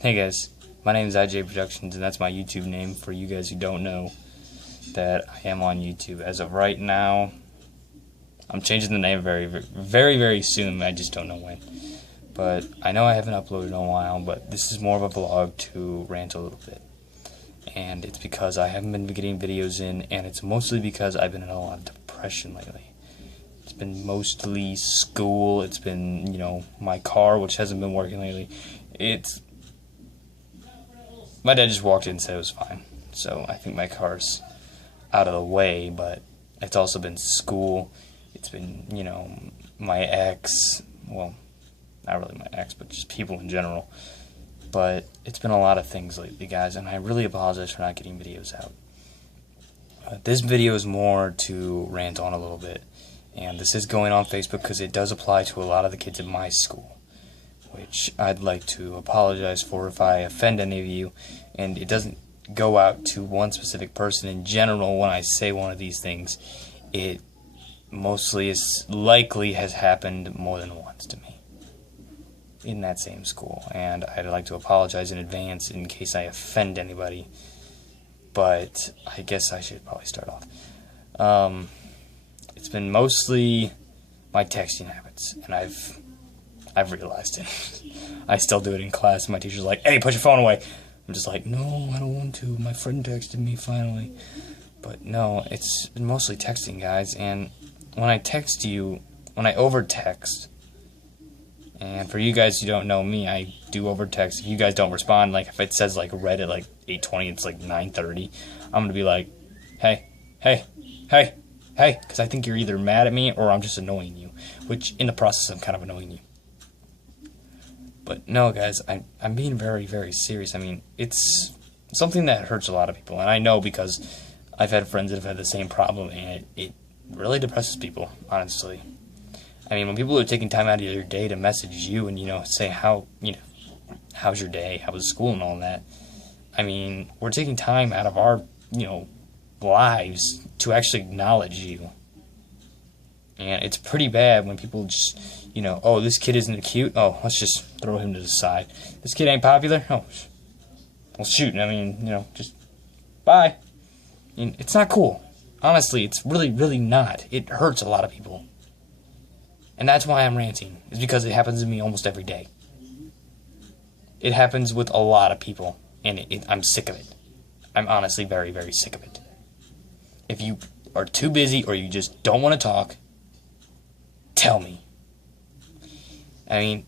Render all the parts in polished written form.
Hey guys, my name is IJ Productions, and that's my YouTube name for you guys who don't know that I am on YouTube. As of right now, I'm changing the name very soon. I just don't know when. But I know I haven't uploaded in a while, but this is more of a vlog to rant a little bit. And it's because I haven't been getting videos in, and it's mostly because I've been in a lot of depression lately. It's been mostly school, it's been, my car, which hasn't been working lately. My dad just walked in and said it was fine. So I think my car's out of the way, but it's also been school. It's been, my ex. Well, not really my ex, but just people in general. But it's been a lot of things lately, guys, and I really apologize for not getting videos out. This video is more to rant on a little bit. And this is going on Facebook because it does apply to a lot of the kids at my school, which I'd like to apologize for if I offend any of you. And it doesn't go out to one specific person. In general, when I say one of these things, it mostly is likely has happened more than once to me in that same school. And I'd like to apologize in advance in case I offend anybody. But I guess I should probably start off. It's been mostly my texting habits, and I've realized it. I still do it in class. My teacher's like, "Hey, put your phone away." I'm just like, "No, I don't want to. My friend texted me finally." But no, it's been mostly texting, guys. And when I text you, when I over-text, and for you guys who don't know me, I do over-text. If you guys don't respond, like if it says like read at like 8:20, it's like 9:30, I'm gonna be like, hey, because I think you're either mad at me or I'm just annoying you, which in the process I'm kind of annoying you. But no, guys, I'm being very serious. I mean, it's something that hurts a lot of people, and I know because I've had friends that have had the same problem, and it really depresses people, honestly. I mean, when people are taking time out of their day to message you and, say how's your day, how was school and all that, I mean, we're taking time out of our, lives to actually acknowledge you. And it's pretty bad when people just, oh, this kid isn't cute, oh, let's just throw him to the side. This kid ain't popular, oh, well, shoot, I mean, just bye. I mean, it's not cool. Honestly, it's really not. It hurts a lot of people. And that's why I'm ranting, is because it happens to me almost every day. It happens with a lot of people, and I'm sick of it. I'm honestly very sick of it. If you are too busy or you just don't want to talk, tell me. I mean,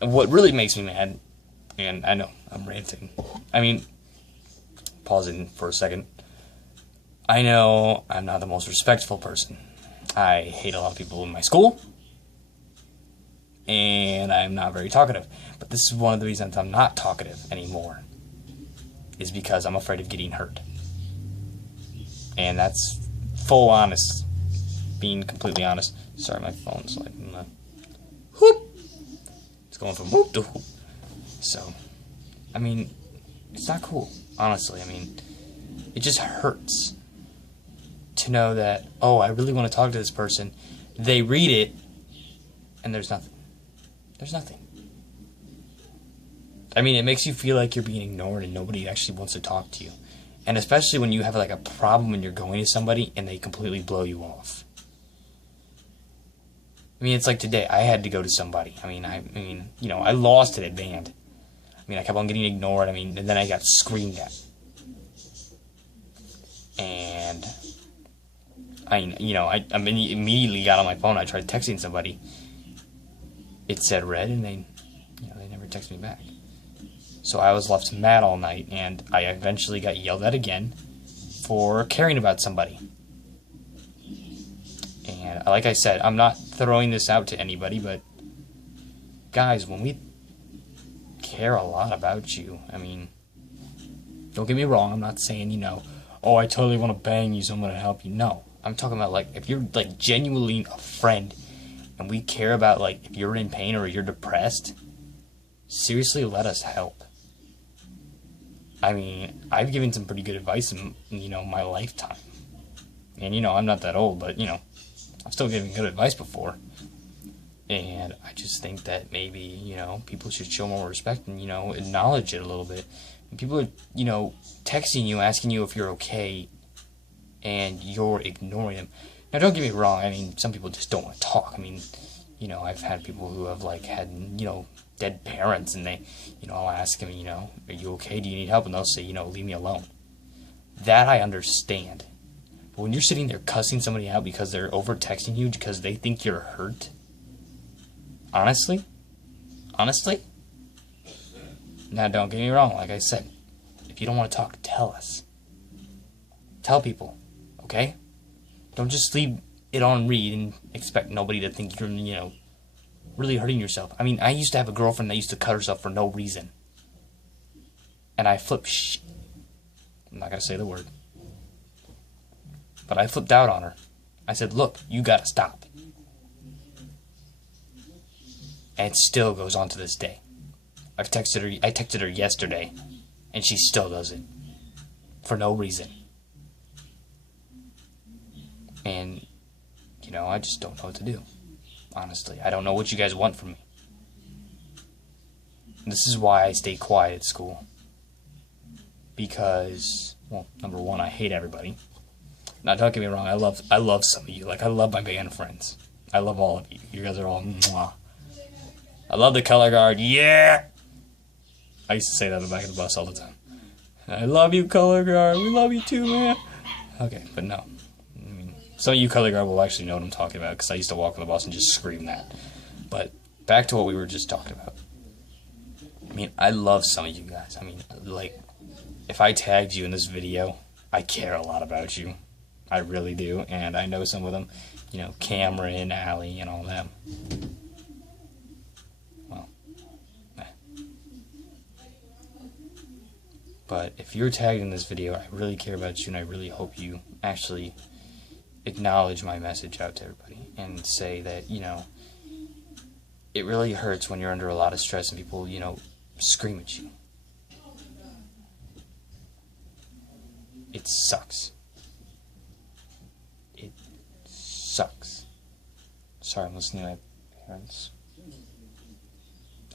what really makes me mad, and I know I'm ranting. I mean, pausing for a second. I know I'm not the most respectful person. I hate a lot of people in my school, and I'm not very talkative. But this is one of the reasons I'm not talkative anymore, is because I'm afraid of getting hurt. And that's full honest, being completely honest. Sorry, my phone's like, whoop. It's going from whoop to whoop. So, I mean, it's not cool, honestly. I mean, it just hurts to know that, oh, I really want to talk to this person. They read it, and there's nothing. There's nothing. I mean, it makes you feel like you're being ignored and nobody actually wants to talk to you. And especially when you have like a problem and you're going to somebody and they completely blow you off. I mean, it's like today, I had to go to somebody. I mean, I lost it at band. I mean, I kept on getting ignored. I mean, and then I got screamed at. And I immediately got on my phone. I tried texting somebody. It said read, and they never texted me back. So I was left mad all night, and I eventually got yelled at again for caring about somebody. And like I said, I'm not throwing this out to anybody, but guys, when we care a lot about you, I mean, don't get me wrong, I'm not saying, oh, I totally want to bang you, so I'm going to help you. No, I'm talking about, like, if you're, like, genuinely a friend, and we care about, like, if you're in pain or you're depressed, seriously, let us help. I mean, I've given some pretty good advice in, my lifetime. And, I'm not that old, but, I've still given good advice before. And I just think that maybe, people should show more respect and, acknowledge it a little bit. And people are, texting you, asking you if you're okay, and you're ignoring them. Now, don't get me wrong. I mean, some people just don't want to talk. I mean, I've had people who have, had, dead parents, and they, I'll ask them, are you okay? Do you need help? And they'll say, leave me alone. That I understand. But when you're sitting there cussing somebody out because they're over texting you because they think you're hurt, honestly, now don't get me wrong, like I said, if you don't want to talk, tell us. Tell people, okay? Don't just leave it on read and expect nobody to think you're, really hurting yourself. I mean, I used to have a girlfriend that used to cut herself for no reason. And I flipped I'm not going to say the word. But I flipped out on her. I said, look, you got to stop. And it still goes on to this day. I texted her yesterday, and she still does it. For no reason. And, I just don't know what to do. Honestly, I don't know what you guys want from me. This is why I stay quiet at school. Because, well, number one, I hate everybody. Now, don't get me wrong, I love some of you. I love my band friends. I love all of you. You guys are all mwah. I love the color guard, yeah! I used to say that in the back of the bus all the time. I love you, color guard. We love you too, man. Okay, but no. Some of you color guard will actually know what I'm talking about, because I used to walk on the bus and just scream that. But back to what we were just talking about. I mean, I love some of you guys. I mean, if I tagged you in this video, I care a lot about you. I really do. And I know some of them, Cameron, Allie, and all them. Well, But if you're tagged in this video, I really care about you, and I really hope you actually acknowledge my message out to everybody and say that, it really hurts when you're under a lot of stress and people, scream at you. It sucks. It sucks. Sorry, I'm listening to my parents.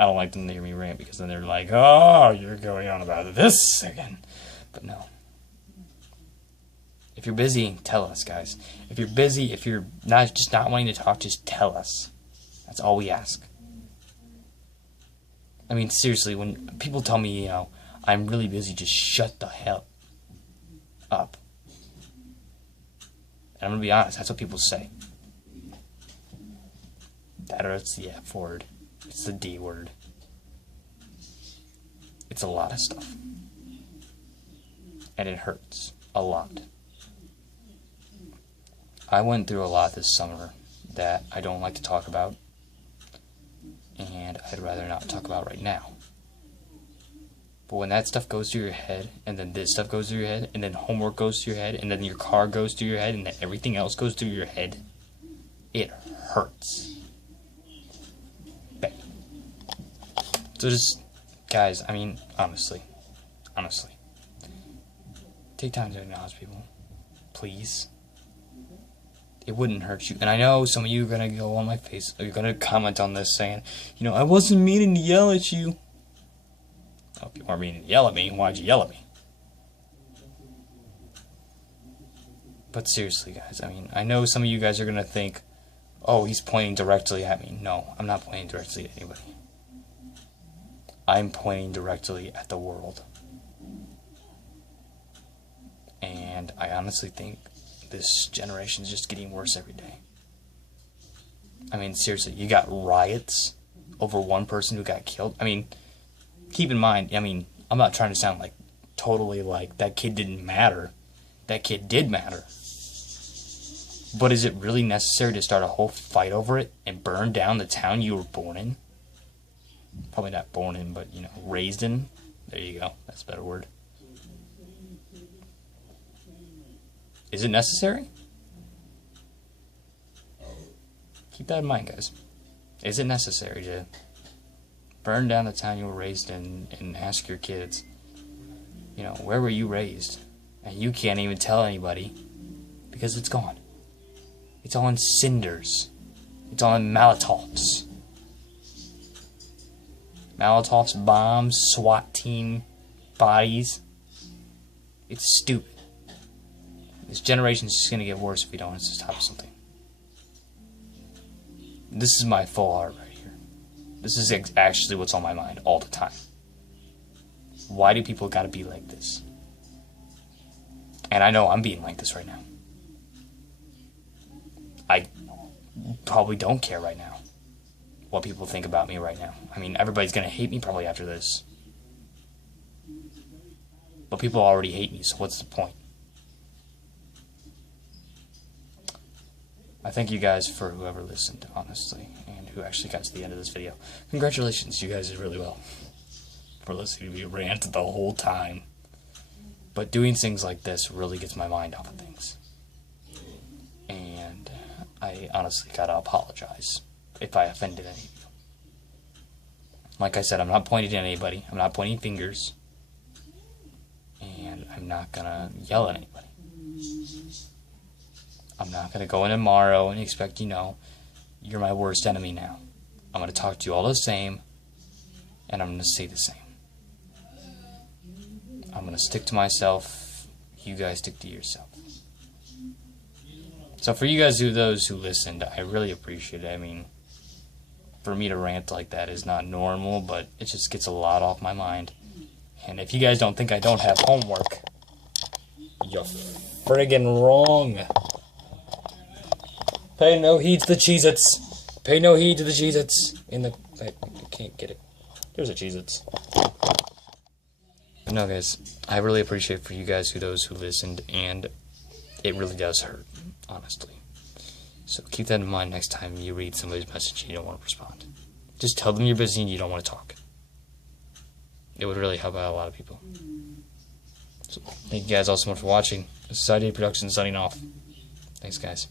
I don't like them to hear me rant because then they're like, oh, you're going on about this again. But no. If you're busy, tell us, guys. If you're busy, if you're not wanting to talk, just tell us. That's all we ask. I mean, seriously, when people tell me, I'm really busy, just shut the hell up. And I'm going to be honest, that's what people say. That or it's the F word. It's the D word. It's a lot of stuff. And it hurts a lot. I went through a lot this summer that I don't like to talk about. And I'd rather not talk about right now. But when that stuff goes through your head, and then this stuff goes through your head, and then homework goes through your head, and then your car goes through your head, and then everything else goes through your head, it hurts. So just, guys, I mean, honestly, take time to acknowledge people, please. It wouldn't hurt you. And I know some of you are going to go on my face, you're going to comment on this saying, I wasn't meaning to yell at you. Oh, if you weren't meaning to yell at me, why'd you yell at me? But seriously, guys, I mean, I know some of you guys are going to think, oh, he's pointing directly at me. No, I'm not pointing directly at anybody. I'm pointing directly at the world. And I honestly think this generation is just getting worse every day. I mean, seriously, you got riots over one person who got killed. I mean, keep in mind, I'm not trying to sound like totally like that kid didn't matter. That kid did matter. But is it really necessary to start a whole fight over it and burn down the town you were born in? Probably not born in, but, raised in. There you go. That's a better word. Is it necessary? Keep that in mind, guys. Is it necessary to burn down the town you were raised in and ask your kids, where were you raised? And you can't even tell anybody because it's gone. It's all in cinders. It's on Molotovs. Molotovs, bombs, SWAT team, bodies. It's stupid. This generation's just gonna get worse if we don't stop something. This is my full heart right here. This is actually what's on my mind all the time. Why do people gotta be like this? And I know I'm being like this right now. I probably don't care right now what people think about me right now. I mean, everybody's gonna hate me probably after this. But people already hate me, so what's the point? I thank you guys for whoever listened, honestly, and who actually got to the end of this video. Congratulations, you guys did really well for listening to me rant the whole time. But doing things like this really gets my mind off of things. And I honestly gotta apologize if I offended any of you. Like I said, I'm not pointing at anybody. I'm not pointing fingers. And I'm not gonna yell at anybody. I'm not gonna go in tomorrow and expect, you're my worst enemy now. I'm gonna talk to you all the same, and I'm gonna say the same. I'm gonna stick to myself. You guys stick to yourself. So for you guys, those who listened, I really appreciate it. I mean, for me to rant like that is not normal, but it just gets a lot off my mind. And if you guys don't think I don't have homework, you're friggin' wrong. Pay no heed to the Cheez-Its. Pay no heed to the Cheez-Its. I can't get it. There's a Cheez-Its. But no, guys, I really appreciate for you guys, those who listened, and it really does hurt, honestly. So keep that in mind next time you read somebody's message and you don't want to respond. Just tell them you're busy and you don't want to talk. It would really help out a lot of people. So thank you guys all so much for watching. This is Side A Productions signing off. Thanks, guys.